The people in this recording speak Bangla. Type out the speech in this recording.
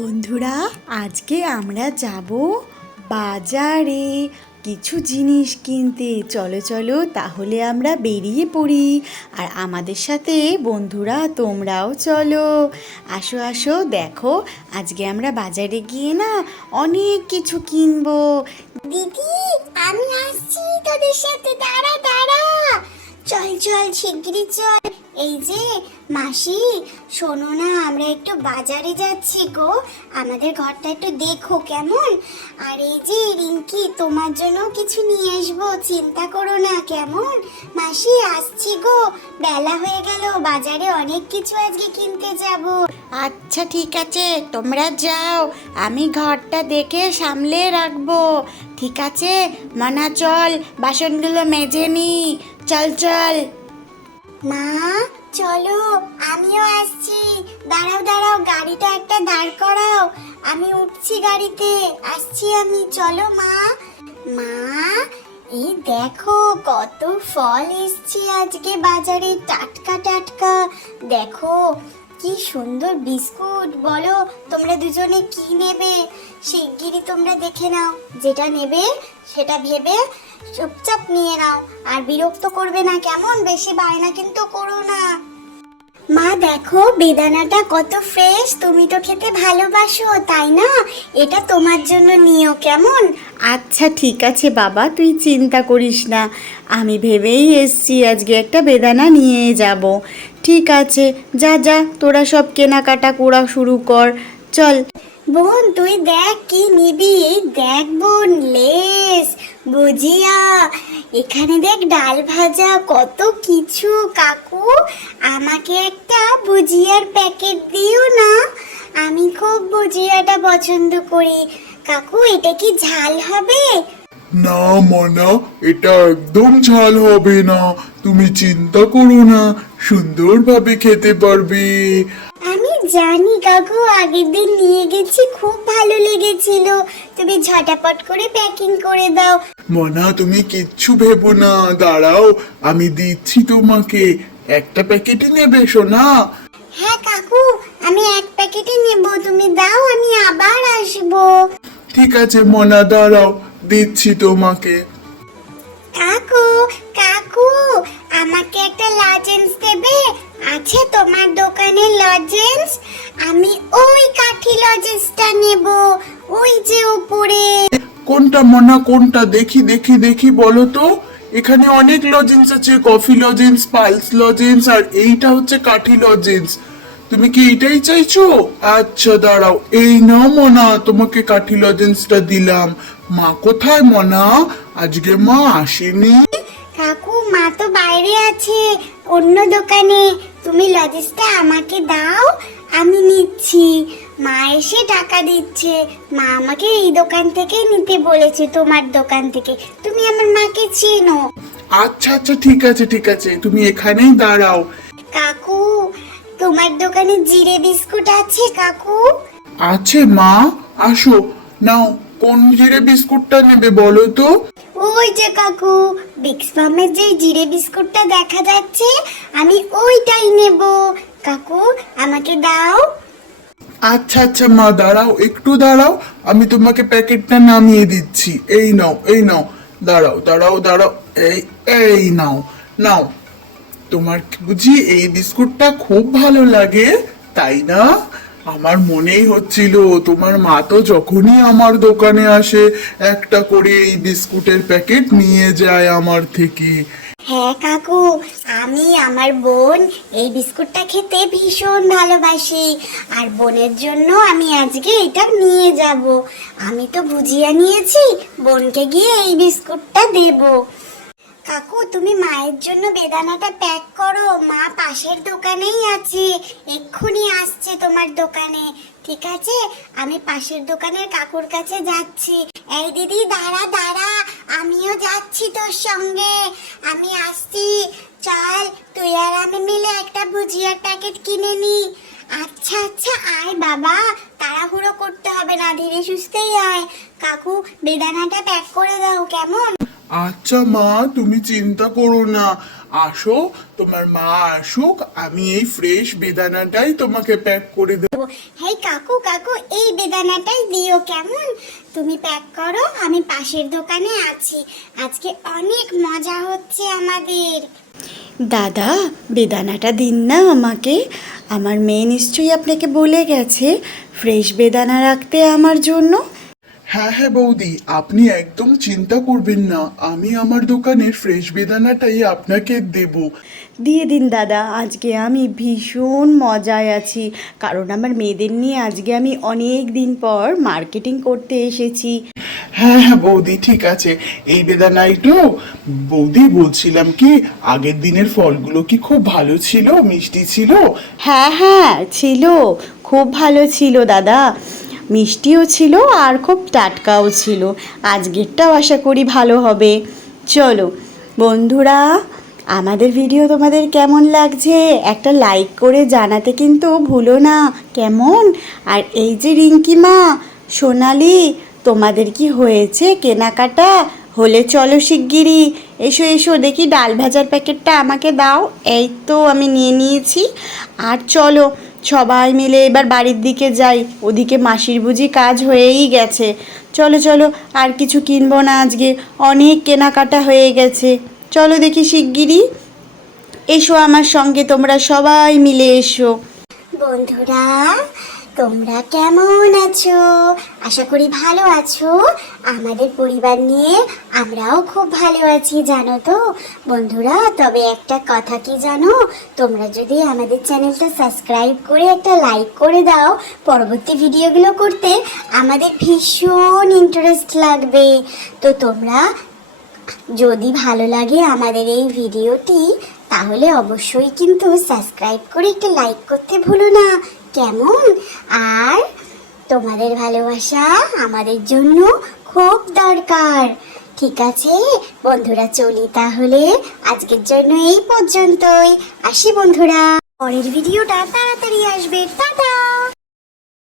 বন্ধুরা, আজকে আমরা যাব বাজারে কিছু জিনিস কিনতে। চলো চলো তাহলে আমরা বেরিয়ে পড়ি। আর আমাদের সাথে বন্ধুরা তোমরাও চলো। আসো আসো, দেখো আজকে আমরা বাজারে গিয়ে না অনেক কিছু কিনবো। দিদি, আমি আসছি তোদের সাথে। দাঁড়া দাঁড়া, চল চল শিগগিরই চল। এই যে মাসি, শোনো না, আমরা একটু বাজারে যাচ্ছি গো। আমাদের ঘরটা একটু দেখো কেমন। আর এই যে রিঙ্কি, তোমার জন্য কিছু নিয়ে আসবো, চিন্তা করো না কেমন। মাসি আসছি গো, বেলা হয়ে গেল, বাজারে অনেক কিছু আজকে কিনতে যাব। আচ্ছা ঠিক আছে, তোমরা যাও, আমি ঘরটা দেখে সামলে রাখবো। ঠিক আছে মানা, চল বাসনগুলো মেজে নি। চল চল। মা চলো, আমিও আসছি। দাঁড়াও দাঁড়াও, গাড়িটা একটা দাঁড় করাও, আমি উঠছি গাড়িতে। আসছি আমি, চলো মা। মা, এই দেখো কত ফল এসছে আজকে বাজারে, টাটকা টাটকা। দেখো কি সুন্দর বিস্কুট। বলো তোমরা দুজনে কি নেবে, শিগগিরই তোমরা দেখে নাও। যেটা নেবে সেটা ভেবে চুপচাপ নিয়ে নাও, আর বিরক্ত করবে না কেমন, বেশি বায়না কিন্তু করো না। মা দেখো বেদানাটা কত ফ্রেশ, তুমি তো খেতে ভালোবাসো তাই না, এটা তোমার জন্য নিও কেমন। আচ্ছা ঠিক আছে বাবা, তুই চিন্তা করিস না, আমি ভেবেই এসছি আজকে একটা বেদানা নিয়ে যাব। ঠিক আছে, যা যা, তোরা সব কেনাকাটা করা শুরু কর, চল। বোন তুই দেখ কি নিবি। এই দেখ বোন, লেস, ভুজিয়া, এখানে দেখ ডাল ভাজা, কত কিছু। কাকু আমাকে একটা ভুজিয়ার প্যাকেট দিও না, আমি খুব ভুজিয়াটা পছন্দ করি। কাকু এটা কি ঝাল হবে? না মনা, এটা একদম ঝাল হবে না, তুমি চিন্তা করো না, সুন্দরভাবে খেতে পারবে। আমি জানি কাকু, আগের দিন নিয়ে গেছি, খুব ভালো লেগেছিল। তুমি ঝটাপট করে প্যাকিং করে দাও। মনা তুমি কিচ্ছু ভেবো না, দাঁড়াও আমি দিচ্ছি তোমাকে। একটা প্যাকেটই নেবে সোনা? হ্যাঁ কাকু, আমি এক প্যাকেটই নেব, তুমি দাও, আমি আবার আসবো। ঠিক আছে মনা, দাঁড়াও দিচ্ছি তোমাকে। কাকু কাকু, আমাকে একটা লজেন্স দেবে? আছে তোমার দোকানে লজেন্স? আমি ওই কাঠি লজেন্সটা নেব, ওই যে উপরে। কোনটা মনা, কোনটা? দেখি দেখি দেখি, বলো তো। এখানে অনেক লজেন্স আছে, কফি লজেন্স, পালস লজেন্স, আর এইটা হচ্ছে কাঠি লজেন্স। তুমি কি এটাই চাইছো? আচ্ছা দাঁড়াও, এই নাও মনা, তোমাকে কাঠি লজেন্সটা দিলাম। মা কোথায় মনা? আজকে মা আসেনি। কাকু মা তো বাইরে আছে, অন্য দোকানে। তুমি লজেন্সটা আমাকে দাও, আমি নিচ্ছি। মা এসে টাকা দিচ্ছে, মা আমাকে এই দোকান থেকে নিতে বলেছে, তোমার দোকান থেকে। তুমি আমার মাকে চেনো। আচ্ছা আচ্ছা ঠিক আছে ঠিক আছে, তুমি এখানেই দাঁড়াও। কাকু তোমার দোকানে জিরে বিস্কুট আছে কাকু? আছে মা, আসো। নাও, কোন জিরে বিস্কুটটা নেবে বলো তো? ওই যে কাকু, বিক্স ফার্মের যে জিরে বিস্কুটটা দেখা যাচ্ছে, আমি ওইটাই নেব। কাকু আমাকে দাও। আচ্ছা আচ্ছা মা, দাঁড়াও একটু দাঁড়াও, আমি তোমাকে প্যাকেটটা নামিয়ে দিচ্ছি। এই নাও এই নাও, দাঁড়াও দাঁড়াও দাঁড়াও, এই এই নাও নাও। তোমার কি বুঝি এই বিস্কুটটা খুব ভালো লাগে, তাই না? আমার মনেই হচ্ছিল, তোমার মা তো যখনই আমার দোকানে আসে একটা করে এই বিস্কুটের প্যাকেট নিয়ে যায় আমার থেকে। হ্যাঁ কাকু, আমি আমার বোন এই বিস্কুটটা খেতে ভীষণ ভালোবাসি, আর বোনের জন্য আমি আজকে এটা নিয়ে যাব। আমি তো ভুজিয়া নিয়েছি, বোনকে গিয়ে এই বিস্কুটটা দেব। কাকু তুমি মায়ের জন্য বেদানাটা প্যাক করো, মা পাশের দোকানেই আছে, এক্ষুনি আসছে তোমার দোকানে। ঠিক আছে, আমি পাশের দোকানের কাকুর কাছে যাচ্ছি। এই দিদি দাঁড়া দাঁড়া, আমিও যাচ্ছি তোর সঙ্গে, আমি আসছি। চল তুই আর আমি মিলে একটা ভুজিয়ার প্যাকেট কিনে নি। আচ্ছা আচ্ছা, আয় বাবা, তাড়াহুড়ো করতে হবে না, ধীরে সুস্থেই আয়। কাকু বেদানাটা প্যাক করে দাও কেমন। আচ্ছা মা, তুমি চিন্তা করো না, আসো, তোমার মা আসুক, আমি এই ফ্রেশ বেদানাটাই তোমাকে প্যাক করে দেবো। হেই কাকু কাকু, এই বেদানাটাই দিও, কেমন? তুমি প্যাক করো, আমি পাশের দোকানে আছি। আজকে অনেক মজা হচ্ছে আমাদের। দাদা, বেদানাটা দিন না আমাকে। আমার মেয়ে নিশ্চয়ই আপনাকে বলে গেছে ফ্রেশ বেদানা রাখতে আমার জন্য। হ্যাঁ হ্যাঁ বৌদি, আপনি একদম চিন্তা করবেন না, আমি আমার দোকানের ফ্রেশ বেদানাটাই আপনাকে দেব। দিয়ে দিন দাদা, আজকে আমি ভীষণ মজায় আছি, কারণ আমার মেয়েদের নিয়ে আজকে আমি অনেক দিন পর মার্কেটিং করতে এসেছি। হ্যাঁ হ্যাঁ বৌদি, ঠিক আছে। এই বেদানাই তো। বৌদি, বলছিলাম কি, আগের দিনের ফলগুলো কি খুব ভালো ছিল, মিষ্টি ছিল? হ্যাঁ হ্যাঁ ছিল, খুব ভালো ছিল দাদা, মিষ্টিও ছিল আর খুব টাটকাও ছিল। আজকেরটাও আশা করি ভালো হবে। চলো বন্ধুরা, আমাদের ভিডিও তোমাদের কেমন লাগছে একটা লাইক করে জানাতে কিন্তু ভুলো না, কেমন? আর এই যে রিঙ্কিমা, সোনালি, তোমাদের কি হয়েছে কেনাকাটা? হলে চলো শিগগিরই এসো এসো, দেখি ডাল ভাজার প্যাকেটটা আমাকে দাও। এই তো আমি নিয়ে নিয়েছি। আর চলো সবাই মিলে এবার বাড়ির দিকে যাই, ওদিকে মাসির বুঝি কাজ হয়েই গেছে। চলো চলো, আর কিছু কিনবো না আজকে, অনেক কেনাকাটা হয়ে গেছে। চলো দেখি শিগগিরই এসো আমার সঙ্গে, তোমরা সবাই মিলে এসো। বন্ধুরা, তোমরা কেমন আছো? আশা করি ভালো আছো। আমাদের পরিবার নিয়ে আমরাও খুব ভালো আছি, জানো তো বন্ধুরা। তবে একটা কথা কি জানো, তোমরা যদি আমাদের চ্যানেলটা সাবস্ক্রাইব করে একটা লাইক করে দাও, পরবর্তী ভিডিওগুলো করতে আমাদের ভীষণ ইন্টারেস্ট লাগবে। তো তোমরা যদি ভালো লাগে আমাদের এই ভিডিওটি, তাহলে অবশ্যই কিন্তু সাবস্ক্রাইব করে একটা লাইক করতে ভুলো না, কেমন? আর তোমাদের ভালোবাসা আমাদের জন্য খুব দরকার। ঠিক আছে বন্ধুরা, চলি তাহলে, আজকের জন্য এই পর্যন্তই। আসি বন্ধুরা, পরের ভিডিওটা তাড়াতাড়ি আসবে। টাটা।